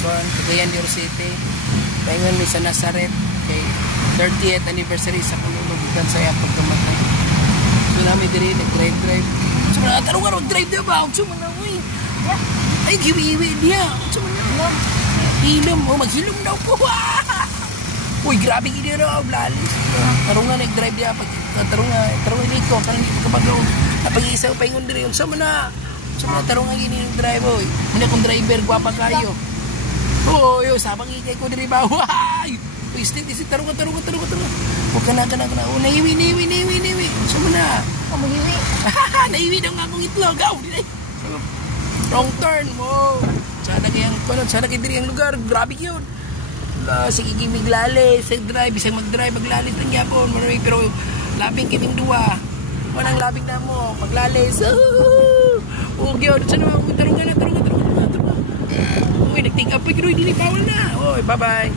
Kuan, Cagayan de Oro City. Paingon mi sa Nazareth kay 30th anniversary sa kalulog ikan saya pagkamatay. So namin diri nag-drive. So na tarong drive dia ba? So man uy. Ay giwi dia. So man hilom, maghilom daw ko. Uy, grabe gini raw, blalis. Tarungan nag-drive dia pag tarungan dito kan hindi kapagaw. Napag-isa pa ingon diri unsa man na. So na tarungan gini ng drive oy. Muna kung driver gwapa kayo. Oy, sabang ikay ko diri ba. Uy, stick isi tarungan. O kana. O naiwi. So man na. Mahiwi. Naiwi daw nga akong itlog. Aw, dili. Wrong turn mo. Sana kay diri ang lugar, grabe 'yun. Sige gimiglalis, sa drive, isang mag-drive, maglalis lang yapon, marami pero labing kaming duwa. Manang labing na mo, maglalis. Gyud, sana mo tarungan. Uy, nagting up, pero hindi bawal na. Oy, bye-bye.